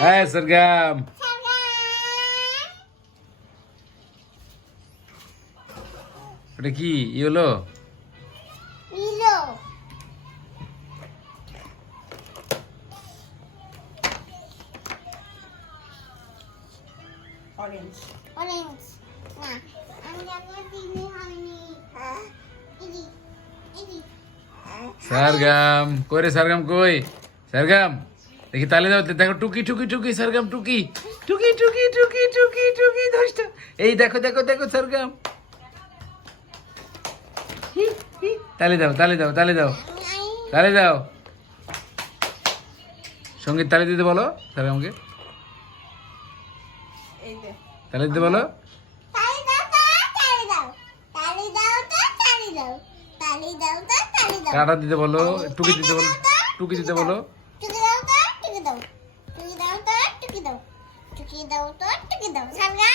হ্যাঁ সরগম, ওটা কি ই হলো? অরেঞ্জ। অরেঞ্জ না, আমি জানি দিনে হয়নি। ইদি ইদি সরগম কই রে, সরগম কই? সরগম দেখি তালে দাও, দেখো টুকি টুকি টুকি, সরগম টুকি টুকি টুকি টুকি টুকি টুকি দশটা। এই দেখো দেখো দেখো সরগম, তালে দাও তালে দাও তালে দাও তালে দাও। সঙ্গীত তালে দিতে বলো সরগমকে, এই দে। তালে দিতে বলো। তালি দাও তো তালি দাও, তালি দাও তো তালি দাও, তালি দাও তো তালি দাও, কাটা দিতে বলো, টুকি দিতে বলো, টুকি দিতে বলো। টুকি দাও তো টুকি দাও, টুকি দাও তো টুকি দাও, টুকি দাও তো টুকি দাও। সারগা